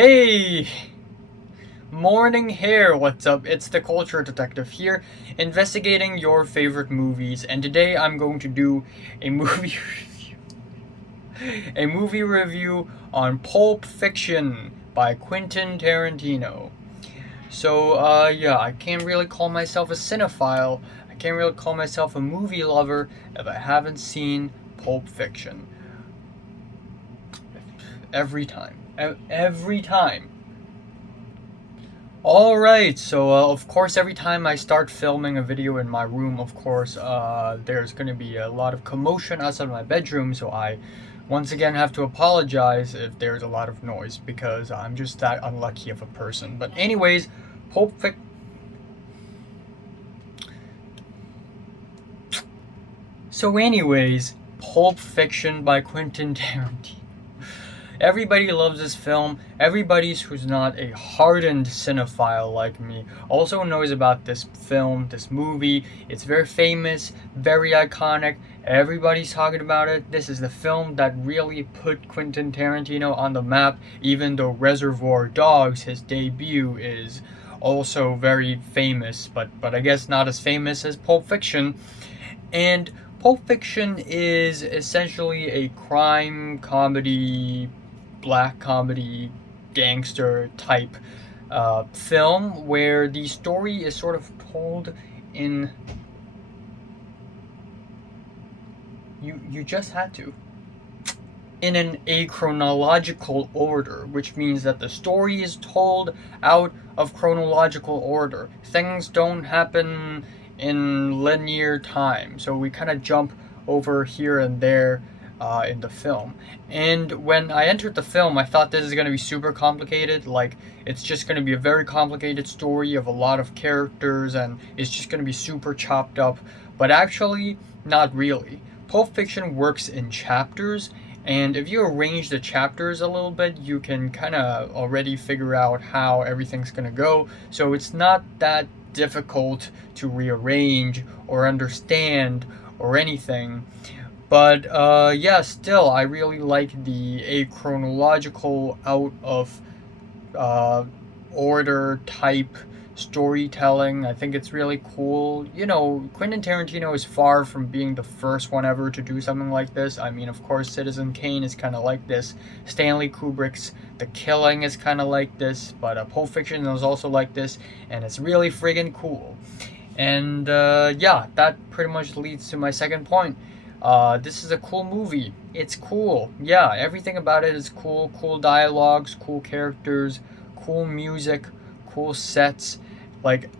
Hey! Morning hair, what's up? It's the Culture Detective here, investigating your favorite movies, and today I'm going to do a movie review. A movie review on Pulp Fiction by Quentin Tarantino. So, I can't really call myself a cinephile. I can't really call myself a movie lover if I haven't seen Pulp Fiction. Every time. Every time. Alright, so of course, every time I start filming a video in my room, of course, there's going to be a lot of commotion outside my bedroom, so I once again have to apologize if there's a lot of noise, because I'm just that unlucky of a person. But anyways, Pulp Fiction. Pulp Fiction by Quentin Tarantino. Everybody loves this film. Everybody who's not a hardened cinephile like me also knows about this film, this movie. It's very famous, very iconic. Everybody's talking about it. This is the film that really put Quentin Tarantino on the map, even though Reservoir Dogs, his debut, is also very famous, but I guess not as famous as Pulp Fiction. And Pulp Fiction is essentially a crime comedy, black comedy, gangster type film where the story is sort of told in. You just had to. In an achronological order, which means that the story is told out of chronological order. Things don't happen in linear time, so we kind of jump over here and there in the film. And when I entered the film, I thought this is going to be super complicated. Like, it's just going to be a very complicated story of a lot of characters, and it's just going to be super chopped up. But actually, not really. Pulp Fiction works in chapters, and if you arrange the chapters a little bit, you can kind of already figure out how everything's going to go. So it's not that difficult to rearrange or understand or anything. But still, I really like the achronological, out of uh, order type storytelling. I think it's really cool. You know, Quentin Tarantino is far from being the first one ever to do something like this. I mean, of course, Citizen Kane is kind of like this. Stanley Kubrick's The Killing is kind of like this, but Pulp Fiction is also like this, and it's really friggin' cool. And that pretty much leads to my second point. This is a cool movie. It's cool. Yeah, everything about it is cool. Cool dialogues, cool characters, cool music, cool sets. Like,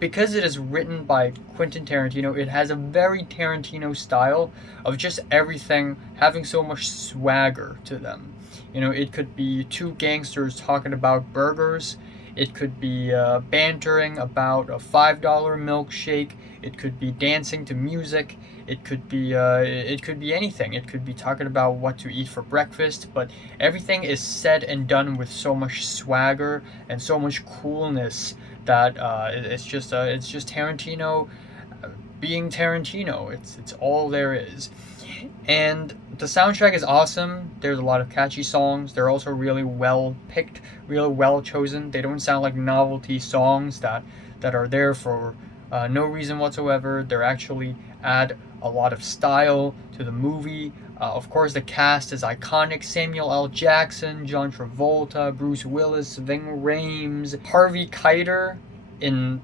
because it is written by Quentin Tarantino, it has a very Tarantino style of just everything having so much swagger to them. You know, it could be two gangsters talking about burgers. It could be bantering about a $5 milkshake. It could be dancing to music. It could be anything. It could be talking about what to eat for breakfast. But everything is said and done with so much swagger and so much coolness that it's just Tarantino being Tarantino. It's all there is. And the soundtrack is awesome. There's a lot of catchy songs. They're also really well picked, really well chosen. They don't sound like novelty songs that are there for no reason whatsoever. They're actually add a lot of style to the movie. Of course, the cast is iconic. Samuel L. Jackson, John Travolta, Bruce Willis, Ving Rhames, Harvey Keitel in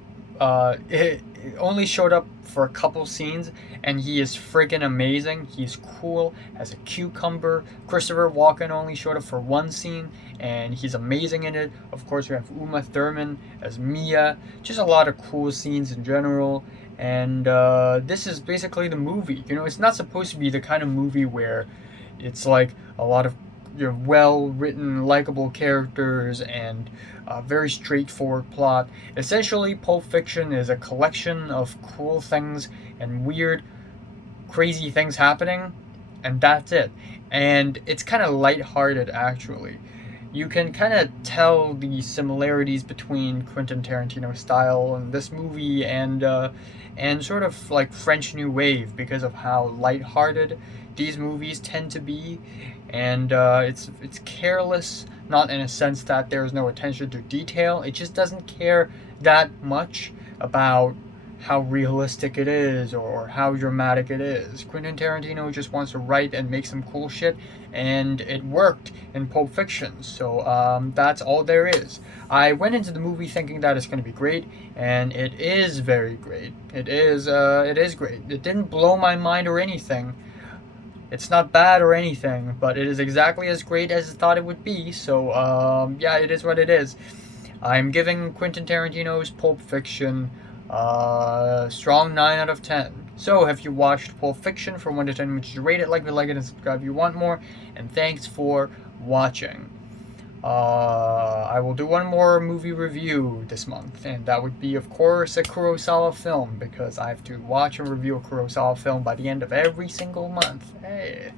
it only showed up for a couple scenes, and he is freaking amazing. He's cool as a cucumber. Christopher Walken only showed up for one scene, and he's amazing in it. Of course, we have Uma Thurman as Mia. Just a lot of cool scenes in general. And this is basically the movie. You know, it's not supposed to be the kind of movie where it's like a lot of well-written, likable characters and a very straightforward plot. Essentially, Pulp Fiction is a collection of cool things and weird, crazy things happening, and that's it. And it's kind of lighthearted, actually. You can kind of tell the similarities between Quentin Tarantino's style and this movie and sort of like French New Wave, because of how lighthearted these movies tend to be, and it's careless Not in a sense that there's no attention to detail. It just doesn't care that much about how realistic it is or how dramatic it is. Quentin Tarantino just wants to write and make some cool shit, and it worked in Pulp Fiction. So that's all there is. I went into the movie thinking that it's going to be great, and it is very great. It is great. It didn't blow my mind or anything. It's not bad or anything, but it is exactly as great as I thought it would be. So yeah, it is what it is. I'm giving Quentin Tarantino's Pulp Fiction strong 9 out of 10. So, have you watched Pulp Fiction? From 1 to 10, would you rate it, like it, and subscribe if you want more. And thanks for watching. I will do one more movie review this month, and that would be, of course, a Kurosawa film, because I have to watch and review a Kurosawa film by the end of every single month. Hey.